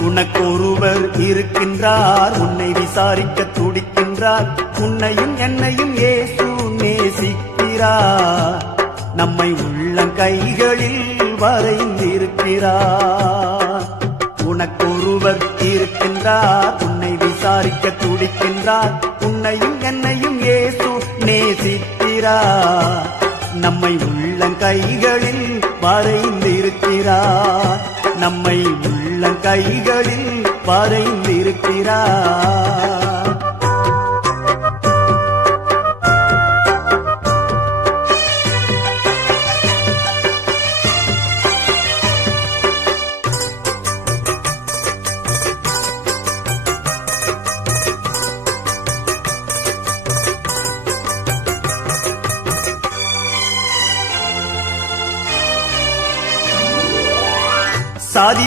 உனக்கொருவர் இருக்கின்றார், உன்னை விசாரிக்க துடிக்கின்றார். உன்னையும் என்னையும் இயேசு நேசிக்கிறார். நம்மை உள்ளங்கைகளில் வரைந்திருக்கிறார். உனக்கொருவர் இருக்கின்றார், உன்னை விசாரிக்க துடிக்கின்றார். உன்னையும் என்னையும் இயேசு நேசிக்கிறார். நம்மை உள்ளங்கைகளில் வரைந்திருக்கிறார். நம்மை உள்ளங்கைகளில் வரைந்திருக்கிறார். சாதி